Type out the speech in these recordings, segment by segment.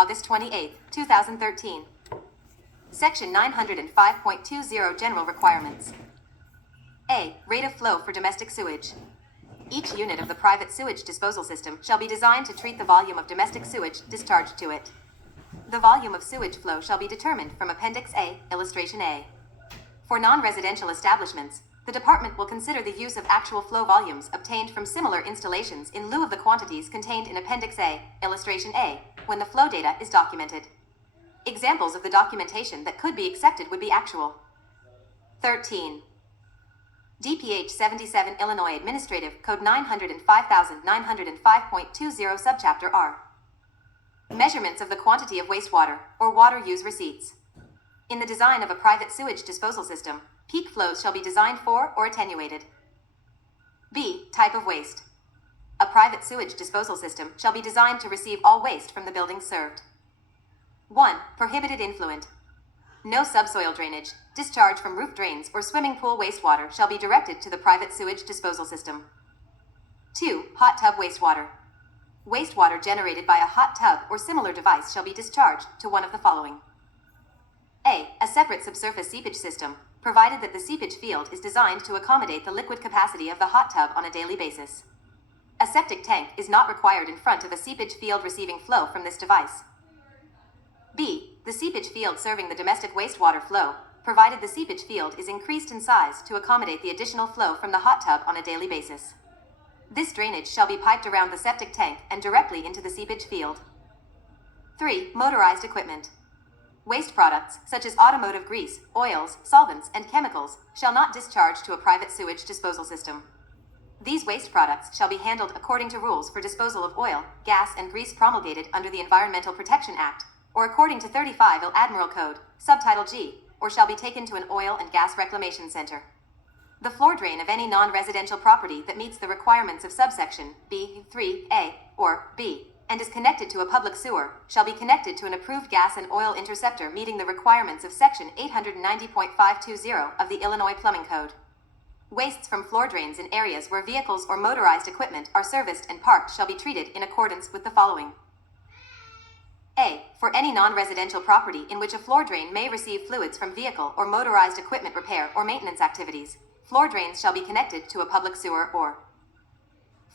August 28, 2013. Section 905.20 General Requirements. A. Rate of flow for domestic sewage. Each unit of the private sewage disposal system shall be designed to treat the volume of domestic sewage discharged to it. The volume of sewage flow shall be determined from Appendix A, Illustration A. For non-residential establishments, the Department will consider the use of actual flow volumes obtained from similar installations in lieu of the quantities contained in Appendix A, Illustration A, when the flow data is documented. Examples of the documentation that could be accepted would be actual. 13. DPH 77 Illinois Administrative Code 905,905.20 Subchapter R. Measurements of the quantity of wastewater or water use receipts. In the design of a private sewage disposal system, peak flows shall be designed for or attenuated. B. Type of waste. A private sewage disposal system shall be designed to receive all waste from the buildings served. 1. Prohibited influent. No subsoil drainage, discharge from roof drains, or swimming pool wastewater shall be directed to the private sewage disposal system. 2. Hot tub wastewater. Wastewater generated by a hot tub or similar device shall be discharged to one of the following. A. A separate subsurface seepage system, provided that the seepage field is designed to accommodate the liquid capacity of the hot tub on a daily basis. A septic tank is not required in front of a seepage field receiving flow from this device. B. The seepage field serving the domestic wastewater flow, provided the seepage field is increased in size to accommodate the additional flow from the hot tub on a daily basis. This drainage shall be piped around the septic tank and directly into the seepage field. 3. Motorized equipment. Waste products, such as automotive grease, oils, solvents, and chemicals, shall not discharge to a private sewage disposal system. These waste products shall be handled according to rules for disposal of oil, gas, and grease promulgated under the Environmental Protection Act, or according to 35 Il Admiral Code, Subtitle G, or shall be taken to an oil and gas reclamation center. The floor drain of any non-residential property that meets the requirements of subsection B 3A or B and is connected to a public sewer shall be connected to an approved gas and oil interceptor meeting the requirements of Section 890.520 of the Illinois Plumbing Code. Wastes from floor drains in areas where vehicles or motorized equipment are serviced and parked shall be treated in accordance with the following. A. For any non-residential property in which a floor drain may receive fluids from vehicle or motorized equipment repair or maintenance activities, floor drains shall be connected to a public sewer or.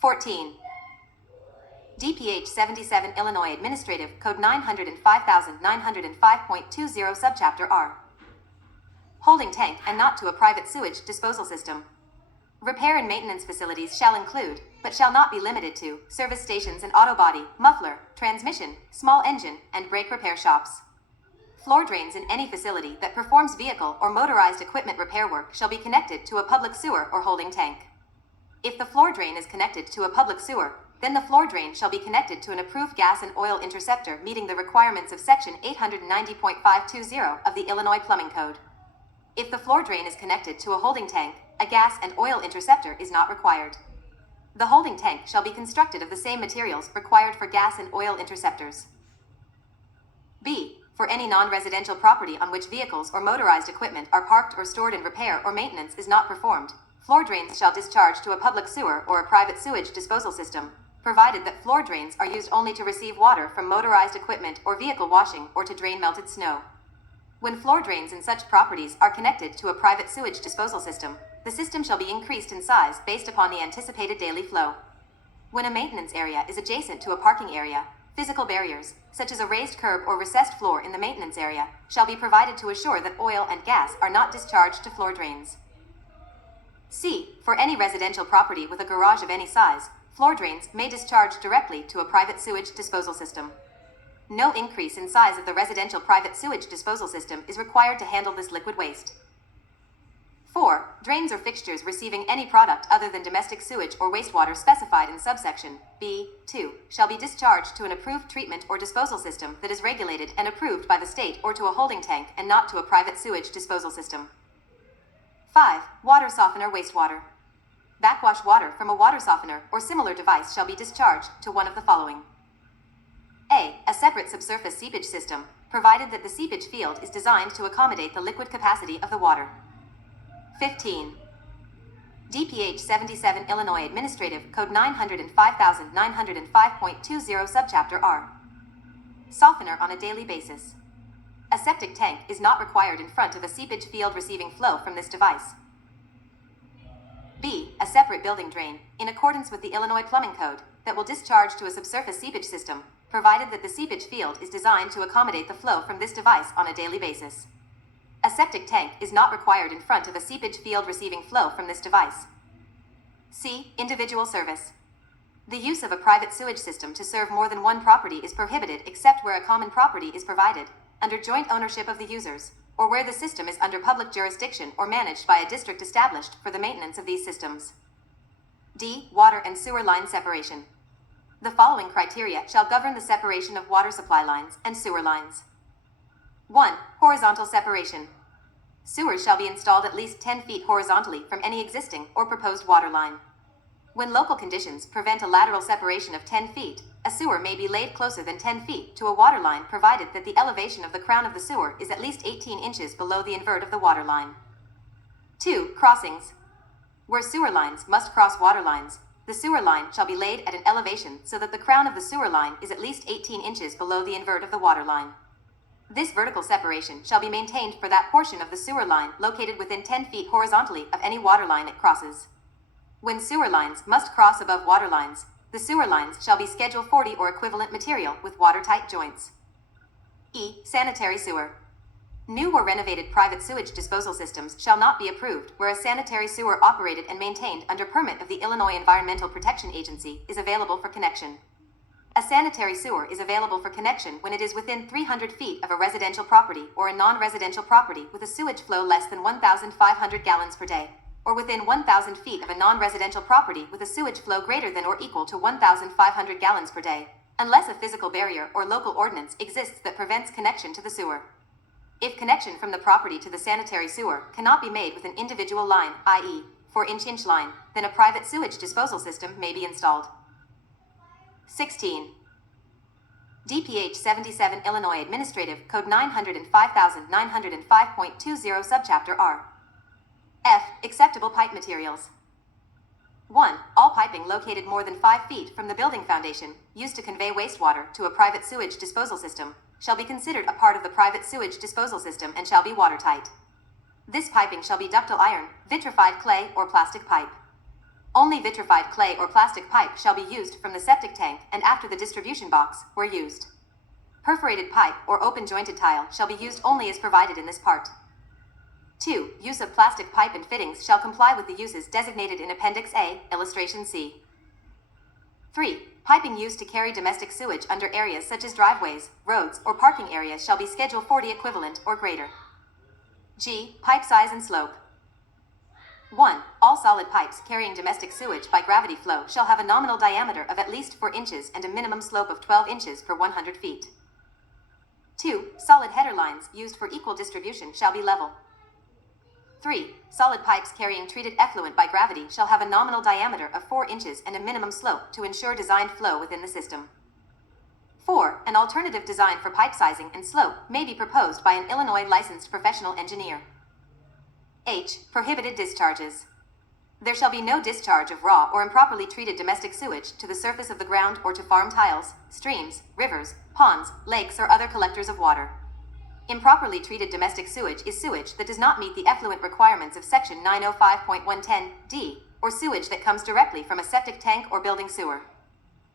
14. DPH 77 Illinois Administrative Code 905,905.20 Subchapter R. Holding tank and not to a private sewage disposal system. Repair and maintenance facilities shall include, but shall not be limited to, service stations and auto body, muffler, transmission, small engine, and brake repair shops. Floor drains in any facility that performs vehicle or motorized equipment repair work shall be connected to a public sewer or holding tank. If the floor drain is connected to a public sewer, then the floor drain shall be connected to an approved gas and oil interceptor meeting the requirements of Section 890.520 of the Illinois Plumbing Code. If the floor drain is connected to a holding tank, a gas and oil interceptor is not required. The holding tank shall be constructed of the same materials required for gas and oil interceptors. B. For any non-residential property on which vehicles or motorized equipment are parked or stored and repair or maintenance is not performed, floor drains shall discharge to a public sewer or a private sewage disposal system, provided that floor drains are used only to receive water from motorized equipment or vehicle washing or to drain melted snow. When floor drains in such properties are connected to a private sewage disposal system, the system shall be increased in size based upon the anticipated daily flow. When a maintenance area is adjacent to a parking area, physical barriers, such as a raised curb or recessed floor in the maintenance area, shall be provided to assure that oil and gas are not discharged to floor drains. C. For any residential property with a garage of any size, floor drains may discharge directly to a private sewage disposal system. No increase in size of the residential private sewage disposal system is required to handle this liquid waste. 4. Drains or fixtures receiving any product other than domestic sewage or wastewater specified in subsection B 2 shall be discharged to an approved treatment or disposal system that is regulated and approved by the state or to a holding tank and not to a private sewage disposal system. 5. Water softener wastewater. Backwash water from a water softener or similar device shall be discharged to one of the following. A. A separate subsurface seepage system, provided that the seepage field is designed to accommodate the liquid capacity of the water. 15. DPH 77 Illinois Administrative Code 905,905.20 Subchapter R. Softener on a daily basis. A septic tank is not required in front of a seepage field receiving flow from this device. B. A separate building drain, in accordance with the Illinois Plumbing Code, that will discharge to a subsurface seepage system, provided that the seepage field is designed to accommodate the flow from this device on a daily basis. A septic tank is not required in front of a seepage field receiving flow from this device. C. Individual service. The use of a private sewage system to serve more than one property is prohibited except where a common property is provided, under joint ownership of the users, or where the system is under public jurisdiction or managed by a district established for the maintenance of these systems. D. Water and sewer line separation. The following criteria shall govern the separation of water supply lines and sewer lines. 1. Horizontal separation. Sewers shall be installed at least 10 feet horizontally from any existing or proposed water line. When local conditions prevent a lateral separation of 10 feet, a sewer may be laid closer than 10 feet to a water line provided that the elevation of the crown of the sewer is at least 18 inches below the invert of the water line. 2. Crossings. Where sewer lines must cross water lines, the sewer line shall be laid at an elevation so that the crown of the sewer line is at least 18 inches below the invert of the water line. This vertical separation shall be maintained for that portion of the sewer line located within 10 feet horizontally of any water line it crosses. When sewer lines must cross above water lines, the sewer lines shall be Schedule 40 or equivalent material with watertight joints. E. Sanitary sewer. New or renovated private sewage disposal systems shall not be approved where a sanitary sewer operated and maintained under permit of the Illinois Environmental Protection Agency is available for connection. A sanitary sewer is available for connection when it is within 300 feet of a residential property or a non-residential property with a sewage flow less than 1,500 gallons per day, or within 1,000 feet of a non-residential property with a sewage flow greater than or equal to 1,500 gallons per day, unless a physical barrier or local ordinance exists that prevents connection to the sewer. If connection from the property to the sanitary sewer cannot be made with an individual line, i.e., 4-inch line, then a private sewage disposal system may be installed. 16. DPH 77 Illinois Administrative Code 905,905.20 Subchapter R. F. Acceptable pipe materials. 1. All piping located more than 5 feet from the building foundation, used to convey wastewater to a private sewage disposal system, shall be considered a part of the private sewage disposal system and shall be watertight. This piping shall be ductile iron, vitrified clay, or plastic pipe. Only vitrified clay or plastic pipe shall be used from the septic tank and after the distribution box, where used. Perforated pipe or open-jointed tile shall be used only as provided in this part. 2. Use of plastic pipe and fittings shall comply with the uses designated in Appendix A, Illustration C. 3. Piping used to carry domestic sewage under areas such as driveways, roads, or parking areas shall be Schedule 40 equivalent or greater. G. Pipe size and slope. 1. All solid pipes carrying domestic sewage by gravity flow shall have a nominal diameter of at least 4 inches and a minimum slope of 12 inches per 100 feet. 2. Solid header lines used for equal distribution shall be level. 3. Solid pipes carrying treated effluent by gravity shall have a nominal diameter of 4 inches and a minimum slope to ensure designed flow within the system. 4. An alternative design for pipe sizing and slope may be proposed by an Illinois licensed professional engineer. H. Prohibited discharges. There shall be no discharge of raw or improperly treated domestic sewage to the surface of the ground or to farm tiles, streams, rivers, ponds, lakes, or other collectors of water. Improperly treated domestic sewage is sewage that does not meet the effluent requirements of Section 905.110(d), or sewage that comes directly from a septic tank or building sewer.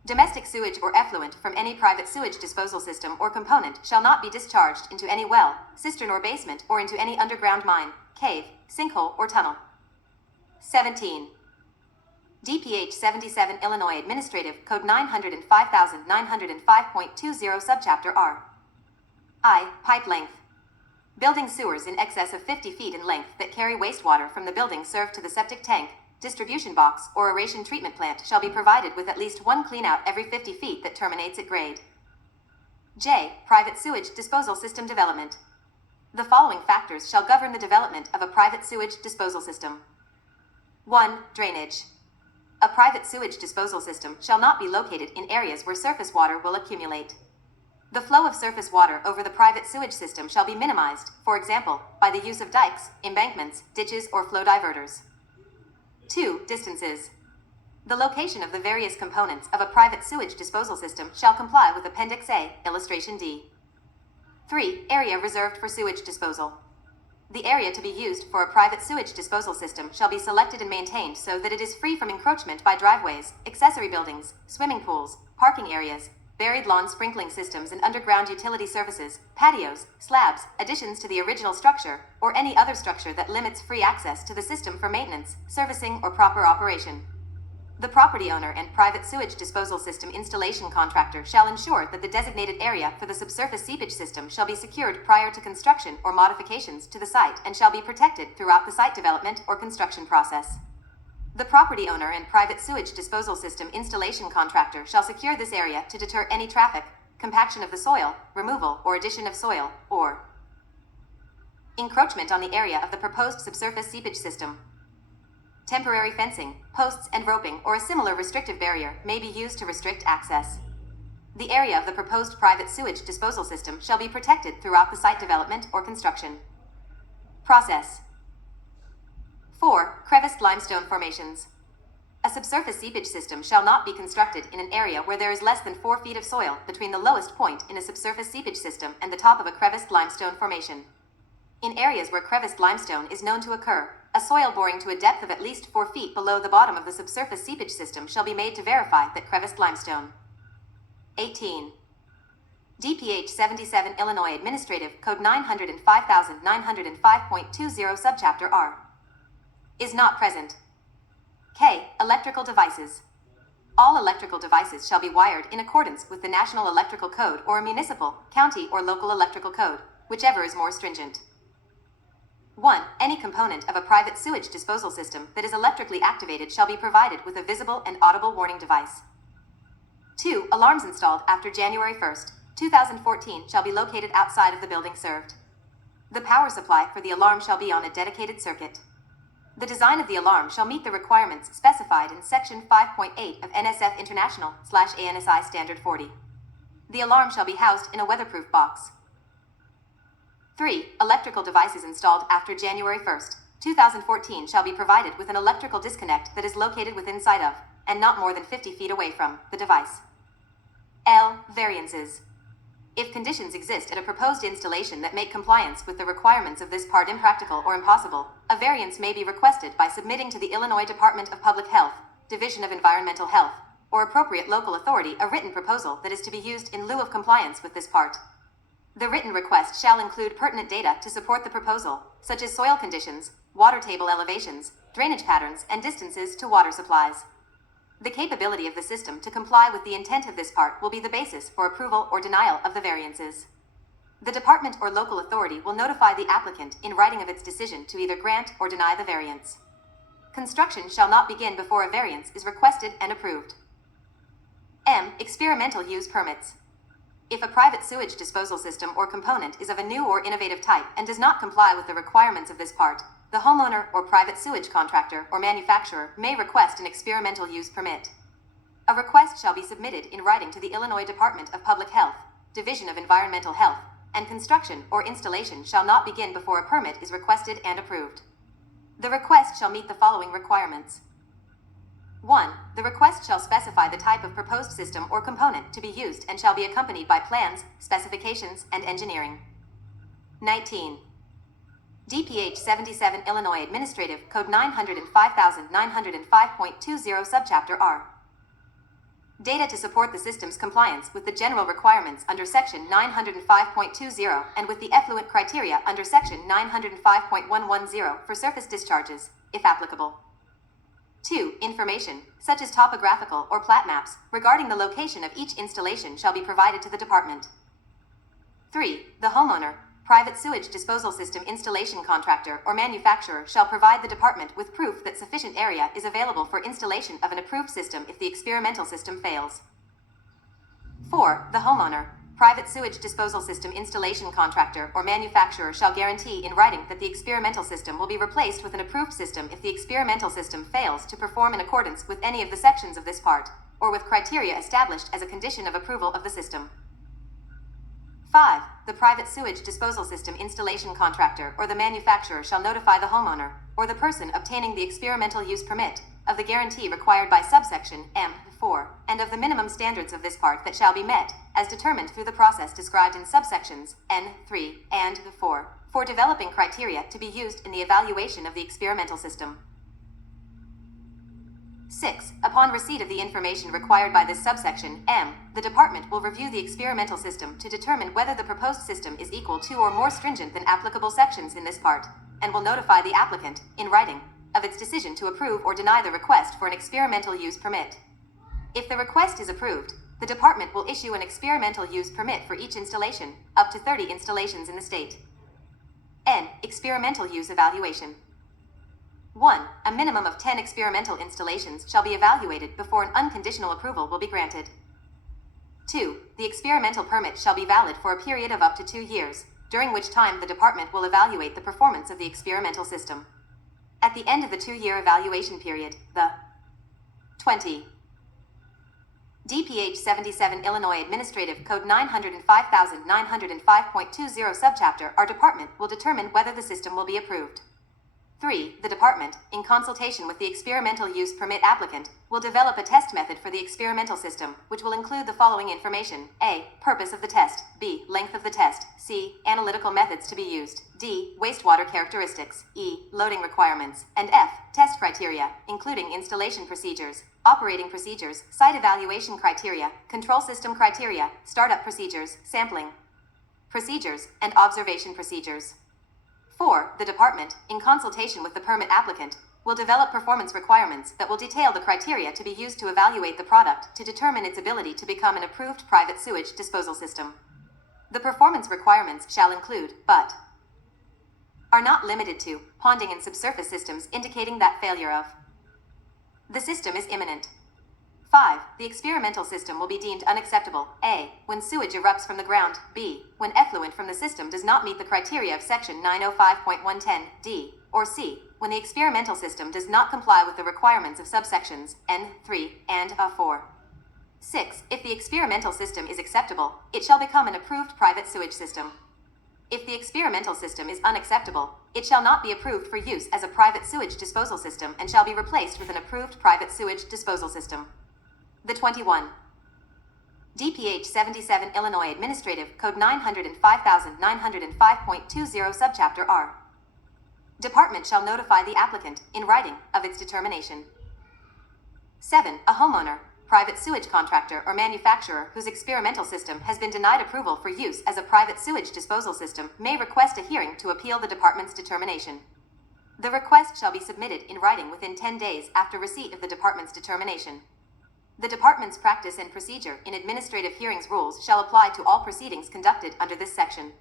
Domestic sewage or effluent from any private sewage disposal system or component shall not be discharged into any well, cistern, or basement, or into any underground mine, cave, sinkhole, or tunnel. 17. DPH 77 Illinois Administrative Code 905,905.20 Subchapter R. I. Pipe length. Building sewers in excess of 50 feet in length that carry wastewater from the building served to the septic tank, distribution box, or aeration treatment plant shall be provided with at least one cleanout every 50 feet that terminates at grade. J. Private sewage disposal system development. The following factors shall govern the development of a private sewage disposal system. 1. Drainage. A private sewage disposal system shall not be located in areas where surface water will accumulate. The flow of surface water over the private sewage system shall be minimized, for example, by the use of dikes, embankments, ditches, or flow diverters. 2. Distances. The location of the various components of a private sewage disposal system shall comply with Appendix A, Illustration D. 3. Area reserved for sewage disposal. The area to be used for a private sewage disposal system shall be selected and maintained so that it is free from encroachment by driveways, accessory buildings, swimming pools, parking areas, buried lawn sprinkling systems and underground utility services, patios, slabs, additions to the original structure, or any other structure that limits free access to the system for maintenance, servicing, or proper operation. The property owner and private sewage disposal system installation contractor shall ensure that the designated area for the subsurface seepage system shall be secured prior to construction or modifications to the site and shall be protected throughout the site development or construction process. The property owner and private sewage disposal system installation contractor shall secure this area to deter any traffic, compaction of the soil, removal or addition of soil, or encroachment on the area of the proposed subsurface seepage system. Temporary fencing, posts and roping or a similar restrictive barrier may be used to restrict access. The area of the proposed private sewage disposal system shall be protected throughout the site development or construction process. 4. Creviced limestone formations. A subsurface seepage system shall not be constructed in an area where there is less than 4 feet of soil between the lowest point in a subsurface seepage system and the top of a creviced limestone formation. In areas where creviced limestone is known to occur, a soil boring to a depth of at least 4 feet below the bottom of the subsurface seepage system shall be made to verify that creviced limestone. 18. DPH 77 Illinois Administrative Code 905,905.20 Subchapter R. Is not present. K. Electrical devices. All electrical devices shall be wired in accordance with the National Electrical Code or a municipal, county, or local electrical code, whichever is more stringent. 1. Any component of a private sewage disposal system that is electrically activated shall be provided with a visible and audible warning device. 2. Alarms installed after January 1, 2014 shall be located outside of the building served. The power supply for the alarm shall be on a dedicated circuit. The design of the alarm shall meet the requirements specified in Section 5.8 of NSF International/ANSI Standard 40. The alarm shall be housed in a weatherproof box. 3. Electrical devices installed after January 1, 2014 shall be provided with an electrical disconnect that is located within sight of, and not more than 50 feet away from, the device. L. Variances. If conditions exist at a proposed installation that make compliance with the requirements of this part impractical or impossible, a variance may be requested by submitting to the Illinois Department of Public Health, Division of Environmental Health, or appropriate local authority a written proposal that is to be used in lieu of compliance with this part. The written request shall include pertinent data to support the proposal, such as soil conditions, water table elevations, drainage patterns, and distances to water supplies. The capability of the system to comply with the intent of this part will be the basis for approval or denial of the variances. The department or local authority will notify the applicant in writing of its decision to either grant or deny the variance. Construction shall not begin before a variance is requested and approved. M. Experimental use permits. If a private sewage disposal system or component is of a new or innovative type and does not comply with the requirements of this part, the homeowner or private sewage contractor or manufacturer may request an experimental use permit. A request shall be submitted in writing to the Illinois Department of Public Health, Division of Environmental Health, and construction or installation shall not begin before a permit is requested and approved. The request shall meet the following requirements. 1. The request shall specify the type of proposed system or component to be used and shall be accompanied by plans, specifications, and engineering. 19. DPH 77 Illinois Administrative Code 905,905.20 Subchapter R. Data to support the system's compliance with the general requirements under Section 905.20 and with the effluent criteria under Section 905.110 for surface discharges, if applicable. 2. Information, such as topographical or plat maps, regarding the location of each installation shall be provided to the department. 3. The homeowner, private sewage disposal system installation contractor or manufacturer shall provide the department with proof that sufficient area is available for installation of an approved system if the experimental system fails. 4. The homeowner, private sewage disposal system installation contractor or manufacturer shall guarantee in writing that the experimental system will be replaced with an approved system if the experimental system fails to perform in accordance with any of the sections of this part, or with criteria established as a condition of approval of the system. 5. The private sewage disposal system installation contractor or the manufacturer shall notify the homeowner, or the person obtaining the experimental use permit, of the guarantee required by subsection M4, and of the minimum standards of this part that shall be met, as determined through the process described in subsections N3 and 4, for developing criteria to be used in the evaluation of the experimental system. 6. Upon receipt of the information required by this subsection M, the department will review the experimental system to determine whether the proposed system is equal to or more stringent than applicable sections in this part, and will notify the applicant, in writing, of its decision to approve or deny the request for an experimental use permit. If the request is approved, the department will issue an experimental use permit for each installation, up to 30 installations in the state. N. Experimental use evaluation. 1. A minimum of 10 experimental installations shall be evaluated before an unconditional approval will be granted. 2. The experimental permit shall be valid for a period of up to 2 years, during which time the department will evaluate the performance of the experimental system. At the end of the 2-year evaluation period, the 20. DPH 77 Illinois Administrative Code 905,905.20 Subchapter R Department will determine whether the system will be approved. 3. The department, in consultation with the experimental use permit applicant, will develop a test method for the experimental system, which will include the following information: A. Purpose of the test. B. Length of the test. C. Analytical methods to be used. D. Wastewater characteristics. E. Loading requirements. And F. Test criteria, including installation procedures, operating procedures, site evaluation criteria, control system criteria, startup procedures, sampling procedures, and observation procedures. 4. The department, in consultation with the permit applicant, will develop performance requirements that will detail the criteria to be used to evaluate the product to determine its ability to become an approved private sewage disposal system. The performance requirements shall include, but are not limited to, ponding and subsurface systems indicating that failure of the system is imminent. 5. The experimental system will be deemed unacceptable: A. When sewage erupts from the ground. B. When effluent from the system does not meet the criteria of Section 905.110 D. Or C. When the experimental system does not comply with the requirements of subsections N3 and A4. 6. If the experimental system is acceptable, it shall become an approved private sewage system. If the experimental system is unacceptable, it shall not be approved for use as a private sewage disposal system and shall be replaced with an approved private sewage disposal system. The 21. DPH 77 Illinois Administrative Code 905,905.20 Subchapter R. Department shall notify the applicant, in writing, of its determination. 7. A homeowner, private sewage contractor or manufacturer whose experimental system has been denied approval for use as a private sewage disposal system may request a hearing to appeal the department's determination. The request shall be submitted in writing within 10 days after receipt of the department's determination. The department's practice and procedure in administrative hearings rules shall apply to all proceedings conducted under this section.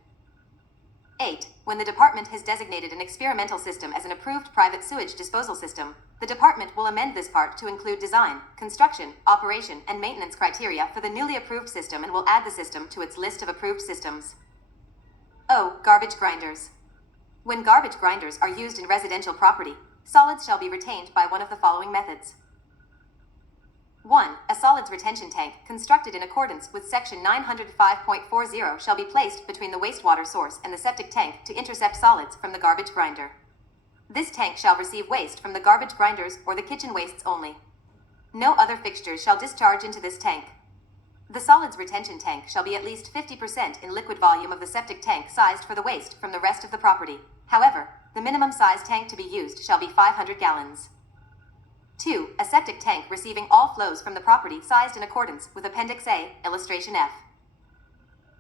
8. When the department has designated an experimental system as an approved private sewage disposal system, the department will amend this part to include design, construction, operation, and maintenance criteria for the newly approved system and will add the system to its list of approved systems. O. Garbage grinders. When garbage grinders are used in residential property, solids shall be retained by one of the following methods. 1. A solids retention tank, constructed in accordance with Section 905.40, shall be placed between the wastewater source and the septic tank to intercept solids from the garbage grinder. This tank shall receive waste from the garbage grinders or the kitchen wastes only. No other fixtures shall discharge into this tank. The solids retention tank shall be at least 50% in liquid volume of the septic tank sized for the waste from the rest of the property. However, the minimum size tank to be used shall be 500 gallons. 2. A septic tank receiving all flows from the property sized in accordance with Appendix A, Illustration F.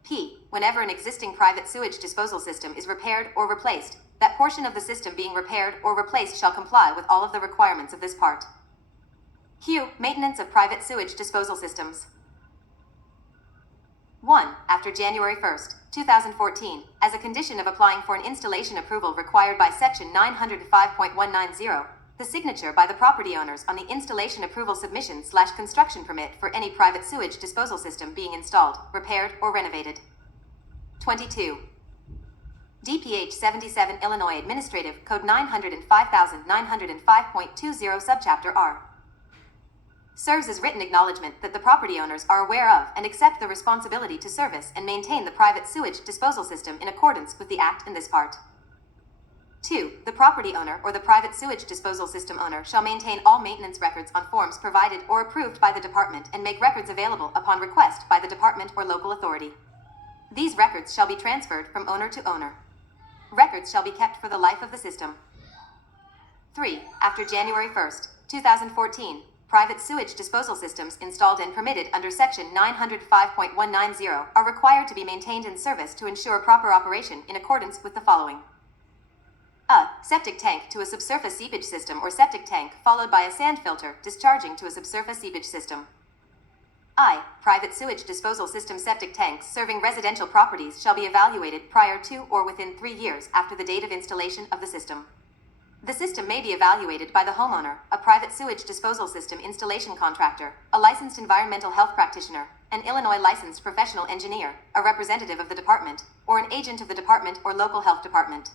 P. Whenever an existing private sewage disposal system is repaired or replaced, that portion of the system being repaired or replaced shall comply with all of the requirements of this part. Q. Maintenance of private sewage disposal systems. 1. After January 1, 2014, as a condition of applying for an installation approval required by Section 905.190, the signature by the property owners on the installation approval submission/construction permit for any private sewage disposal system being installed, repaired, or renovated. 22. DPH 77 Illinois Administrative Code 905,905.20 Subchapter R. serves as written acknowledgement that the property owners are aware of and accept the responsibility to service and maintain the private sewage disposal system in accordance with the Act in this part. 2. The property owner or the private sewage disposal system owner shall maintain all maintenance records on forms provided or approved by the department and make records available upon request by the department or local authority. These records shall be transferred from owner to owner. Records shall be kept for the life of the system. 3. After January 1st, 2014, private sewage disposal systems installed and permitted under Section 905.190 are required to be maintained in service to ensure proper operation in accordance with the following. A. Septic tank to a subsurface seepage system or septic tank followed by a sand filter discharging to a subsurface seepage system. I. Private sewage disposal system septic tanks serving residential properties shall be evaluated prior to or within 3 years after the date of installation of the system. The system may be evaluated by the homeowner, a private sewage disposal system installation contractor, a licensed environmental health practitioner, an Illinois licensed professional engineer, a representative of the department, or an agent of the department or local health department.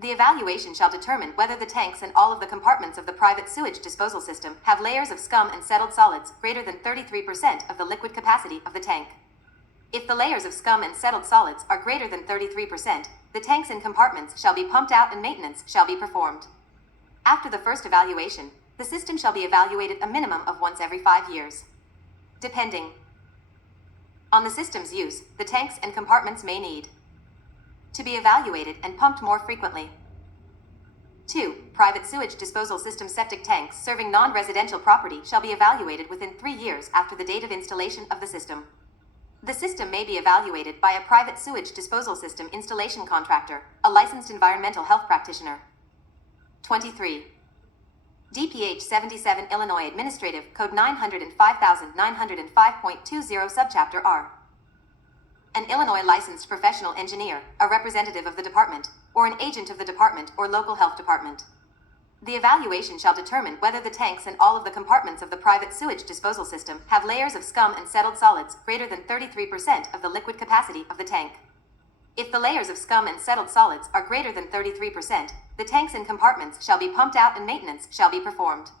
The evaluation shall determine whether the tanks and all of the compartments of the private sewage disposal system have layers of scum and settled solids greater than 33% of the liquid capacity of the tank. If the layers of scum and settled solids are greater than 33%, the tanks and compartments shall be pumped out and maintenance shall be performed. After the first evaluation, the system shall be evaluated a minimum of once every 5 years. Depending on the system's use, the tanks and compartments may need to be evaluated and pumped more frequently. 2. Private sewage disposal system septic tanks serving non-residential property shall be evaluated within 3 years after the date of installation of the system. The system may be evaluated by a private sewage disposal system installation contractor, a licensed environmental health practitioner. 23. DPH 77 Illinois Administrative Code 905,905.20 Subchapter R. An Illinois licensed professional engineer, a representative of the department, or an agent of the department or local health department. The evaluation shall determine whether the tanks and all of the compartments of the private sewage disposal system have layers of scum and settled solids greater than 33% of the liquid capacity of the tank. If the layers of scum and settled solids are greater than 33%, the tanks and compartments shall be pumped out and maintenance shall be performed.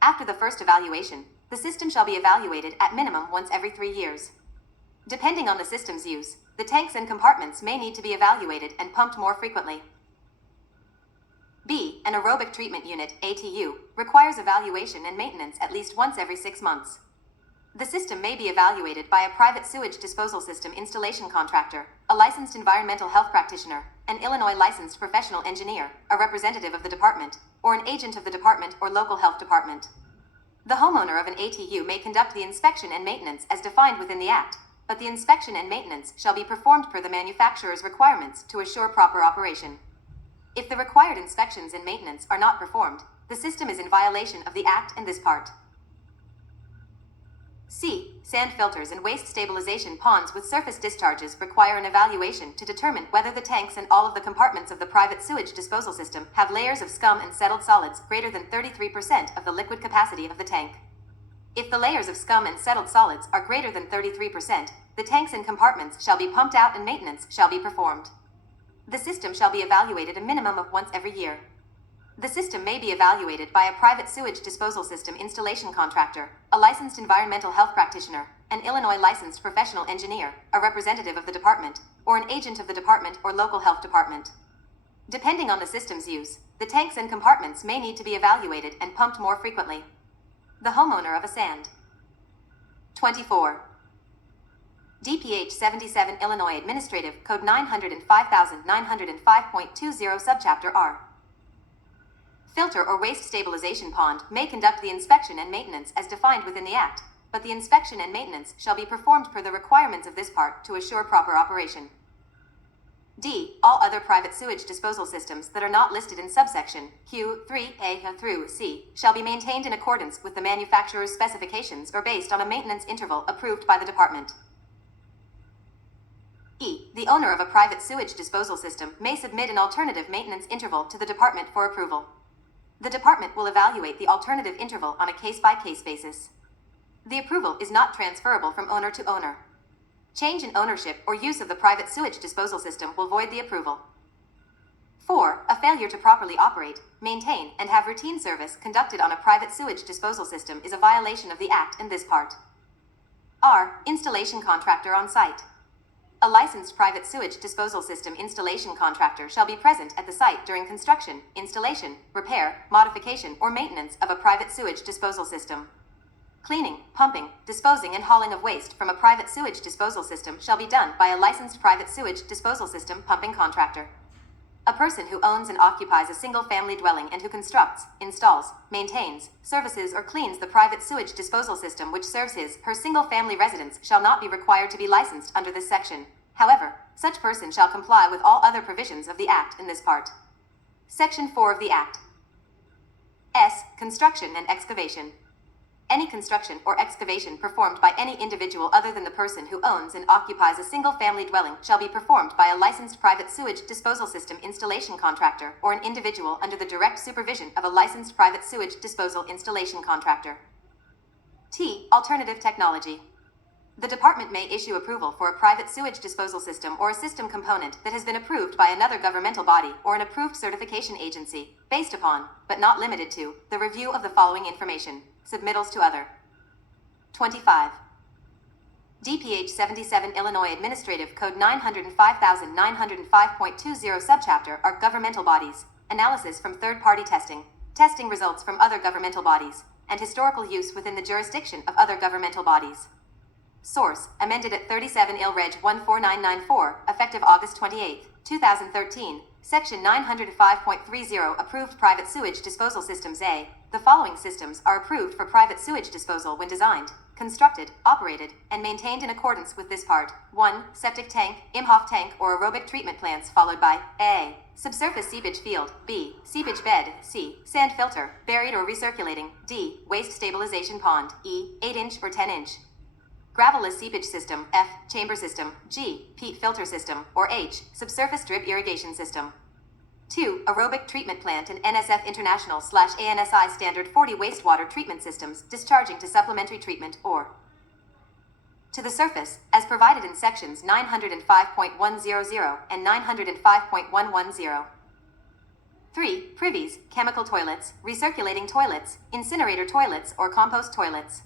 After the first evaluation, the system shall be evaluated at minimum once every 3 years. Depending on the system's use, the tanks and compartments may need to be evaluated and pumped more frequently. B. An aerobic treatment unit, ATU, requires evaluation and maintenance at least once every 6 months. The system may be evaluated by a private sewage disposal system installation contractor, a licensed environmental health practitioner, an Illinois licensed professional engineer, a representative of the department, or an agent of the department or local health department. The homeowner of an ATU may conduct the inspection and maintenance as defined within the Act, but the inspection and maintenance shall be performed per the manufacturer's requirements to assure proper operation. If the required inspections and maintenance are not performed, the system is in violation of the Act and this part. C. Sand filters and waste stabilization ponds with surface discharges require an evaluation to determine whether the tanks and all of the compartments of the private sewage disposal system have layers of scum and settled solids greater than 33% of the liquid capacity of the tank. If the layers of scum and settled solids are greater than 33%, the tanks and compartments shall be pumped out and maintenance shall be performed. The system shall be evaluated a minimum of once every year. The system may be evaluated by a private sewage disposal system installation contractor, a licensed environmental health practitioner, an Illinois licensed professional engineer, a representative of the department, or an agent of the department or local health department. Depending on the system's use, the tanks and compartments may need to be evaluated and pumped more frequently. The homeowner of a sand. 24. DPH 77 Illinois Administrative Code 905,905.20 Subchapter R. Filter or waste stabilization pond may conduct the inspection and maintenance as defined within the Act, but the inspection and maintenance shall be performed per the requirements of this part to assure proper operation. D. All other private sewage disposal systems that are not listed in subsection Q 3A through C shall be maintained in accordance with the manufacturer's specifications or based on a maintenance interval approved by the department. E. The owner of a private sewage disposal system may submit an alternative maintenance interval to the department for approval. The department will evaluate the alternative interval on a case-by-case basis. The approval is not transferable from owner to owner. Change in ownership or use of the private sewage disposal system will void the approval. 4. A failure to properly operate, maintain, and have routine service conducted on a private sewage disposal system is a violation of the Act in this part. R. Installation contractor on site. A licensed private sewage disposal system installation contractor shall be present at the site during construction, installation, repair, modification, or maintenance of a private sewage disposal system. Cleaning, pumping, disposing, and hauling of waste from a private sewage disposal system shall be done by a licensed private sewage disposal system pumping contractor. A person who owns and occupies a single-family dwelling and who constructs, installs, maintains, services, or cleans the private sewage disposal system which serves his/her single-family residence shall not be required to be licensed under this section. However, such person shall comply with all other provisions of the Act in this part. Section 4 of the Act. S. Construction and excavation. Any construction or excavation performed by any individual other than the person who owns and occupies a single-family dwelling shall be performed by a licensed private sewage disposal system installation contractor or an individual under the direct supervision of a licensed private sewage disposal installation contractor. T. Alternative technology. The department may issue approval for a private sewage disposal system or a system component that has been approved by another governmental body or an approved certification agency, based upon, but not limited to, the review of the following information. Submittals to other. 25. DPH 77 Illinois Administrative Code 905,905.20 Subchapter are governmental bodies, analysis from third-party testing, testing results from other governmental bodies, and historical use within the jurisdiction of other governmental bodies. Source, amended at 37 IL Reg 14994, effective August 28, 2013, Section 905.30 Approved Private Sewage Disposal Systems A. The following systems are approved for private sewage disposal when designed, constructed, operated, and maintained in accordance with this part. 1. Septic tank, imhoff tank, or aerobic treatment plants, followed by A. Subsurface seepage field, B. Seepage bed, C. Sand filter, buried or recirculating, D. Waste stabilization pond, E. 8-inch or 10-inch. Gravelless seepage system, F. Chamber system, G. Peat filter system, or H. Subsurface drip irrigation system. 2. Aerobic treatment plant and NSF International/ANSI Standard 40 wastewater treatment systems discharging to supplementary treatment or to the surface, as provided in sections 905.100 and 905.110. 3. Privies, chemical toilets, recirculating toilets, incinerator toilets, or compost toilets.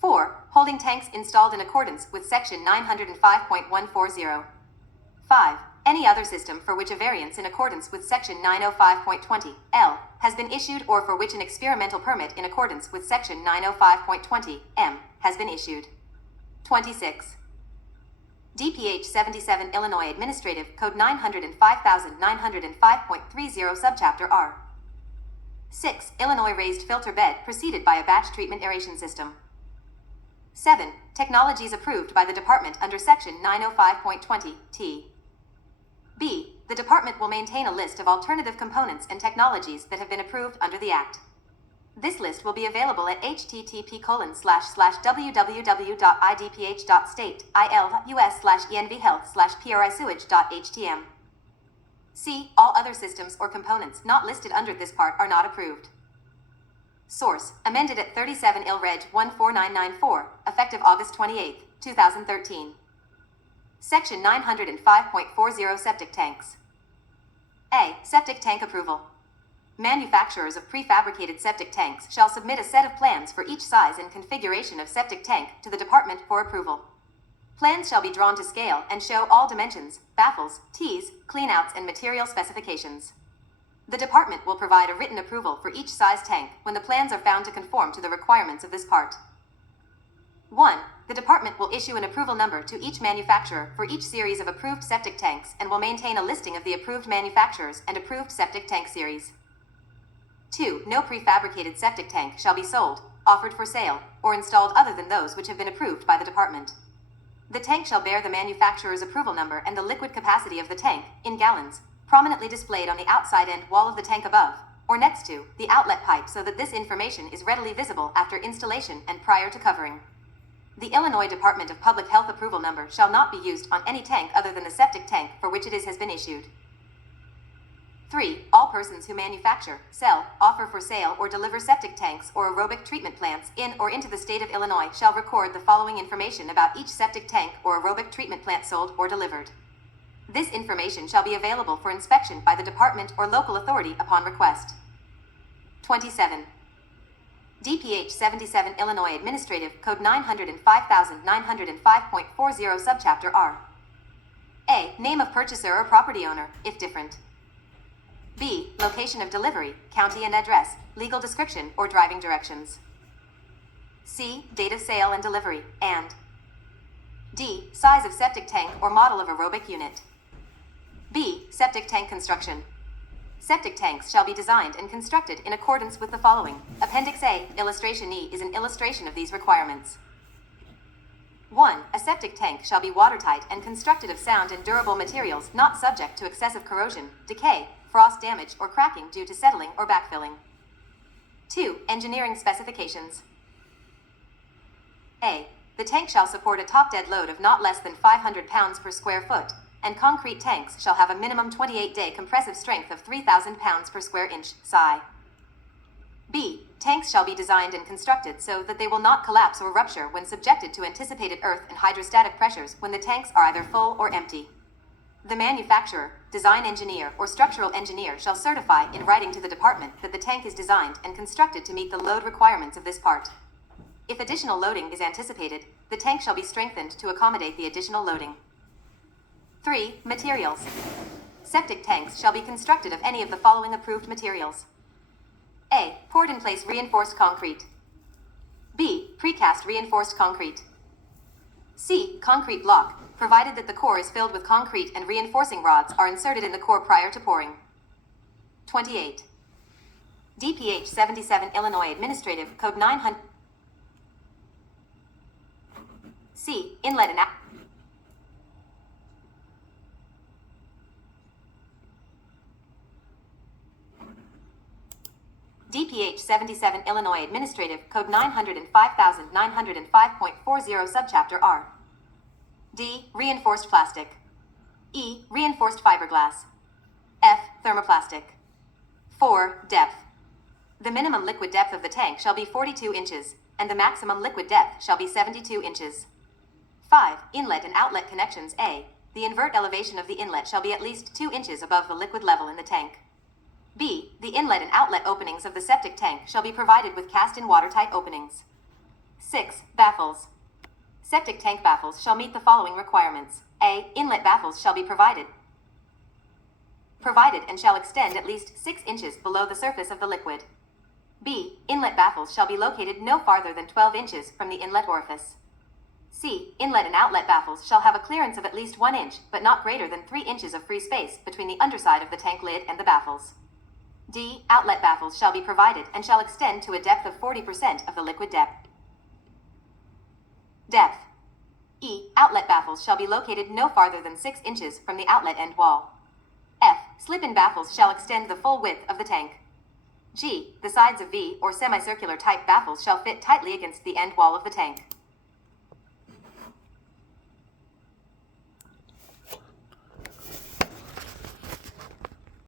4. Holding tanks installed in accordance with section 905.140. 5. Any other system for which a variance in accordance with section 905.20 L has been issued or for which an experimental permit in accordance with section 905.20 M has been issued. 26. DPH 77 Illinois Administrative Code 905,905.30 Subchapter R. 6. Illinois raised filter bed preceded by a batch treatment aeration system. 7. Technologies approved by the Department under Section 905.20 T. B. The Department will maintain a list of alternative components and technologies that have been approved under the Act. This list will be available at http://www.idph.state.il/us/envhealth/prisewage.htm. C. All other systems or components not listed under this part are not approved. Source, amended at 37 IL Reg 14994, effective August 28, 2013. Section 905.40 Septic tanks. A. Septic tank approval. Manufacturers of prefabricated septic tanks shall submit a set of plans for each size and configuration of septic tank to the Department for approval. Plans shall be drawn to scale and show all dimensions, baffles, tees, cleanouts, and material specifications. The Department will provide a written approval for each size tank when the plans are found to conform to the requirements of this part. 1. The Department will issue an approval number to each manufacturer for each series of approved septic tanks and will maintain a listing of the approved manufacturers and approved septic tank series. 2. No prefabricated septic tank shall be sold, offered for sale, or installed other than those which have been approved by the Department. The tank shall bear the manufacturer's approval number and the liquid capacity of the tank, in gallons, prominently displayed on the outside end wall of the tank above, or next to, the outlet pipe so that this information is readily visible after installation and prior to covering. The Illinois Department of Public Health approval number shall not be used on any tank other than the septic tank for which it has been issued. 3. All persons who manufacture, sell, offer for sale, or deliver septic tanks or aerobic treatment plants in or into the state of Illinois shall record the following information about each septic tank or aerobic treatment plant sold or delivered. This information shall be available for inspection by the department or local authority upon request. 27. DPH 77 Illinois Administrative Code 905,905.40 Subchapter R. A. Name of purchaser or property owner, if different. B. Location of delivery, county and address, legal description or driving directions. C. Date of sale and delivery, and D. Size of septic tank or model of aerobic unit. B. Septic tank construction. Septic tanks shall be designed and constructed in accordance with the following. Appendix A, Illustration E is an illustration of these requirements. 1. A septic tank shall be watertight and constructed of sound and durable materials not subject to excessive corrosion, decay, frost damage, or cracking due to settling or backfilling. 2. Engineering specifications. A. The tank shall support a top dead load of not less than 500 pounds per square foot, and concrete tanks shall have a minimum 28-day compressive strength of 3,000 pounds per square inch, psi. B. Tanks shall be designed and constructed so that they will not collapse or rupture when subjected to anticipated earth and hydrostatic pressures when the tanks are either full or empty. The manufacturer, design engineer, or structural engineer shall certify in writing to the department that the tank is designed and constructed to meet the load requirements of this part. If additional loading is anticipated, the tank shall be strengthened to accommodate the additional loading. 3. Materials. Septic tanks shall be constructed of any of the following approved materials. A. Poured-in-place reinforced concrete. B. Precast reinforced concrete. C. Concrete block, provided that the core is filled with concrete and reinforcing rods are inserted in the core prior to pouring. 28. DPH 77 Illinois Administrative Code 900. C. Inlet and DPH 77 Illinois Administrative Code 905,905.40 Subchapter R. D. Reinforced plastic. E. Reinforced fiberglass. F. Thermoplastic. 4. Depth. The minimum liquid depth of the tank shall be 42 inches, and the maximum liquid depth shall be 72 inches. 5. Inlet and outlet connections. A. The invert elevation of the inlet shall be at least 2 inches above the liquid level in the tank. B. The inlet and outlet openings of the septic tank shall be provided with cast-in watertight openings. 6. Baffles. Septic tank baffles shall meet the following requirements. A. Inlet baffles shall be provided and shall extend at least 6 inches below the surface of the liquid. B. Inlet baffles shall be located no farther than 12 inches from the inlet orifice. C. Inlet and outlet baffles shall have a clearance of at least 1 inch, but not greater than 3 inches of free space between the underside of the tank lid and the baffles. D. Outlet baffles shall be provided and shall extend to a depth of 40% of the liquid depth. Depth. E. Outlet baffles shall be located no farther than 6 inches from the outlet end wall. F. Slip-in baffles shall extend the full width of the tank. G. The sides of V or semicircular type baffles shall fit tightly against the end wall of the tank.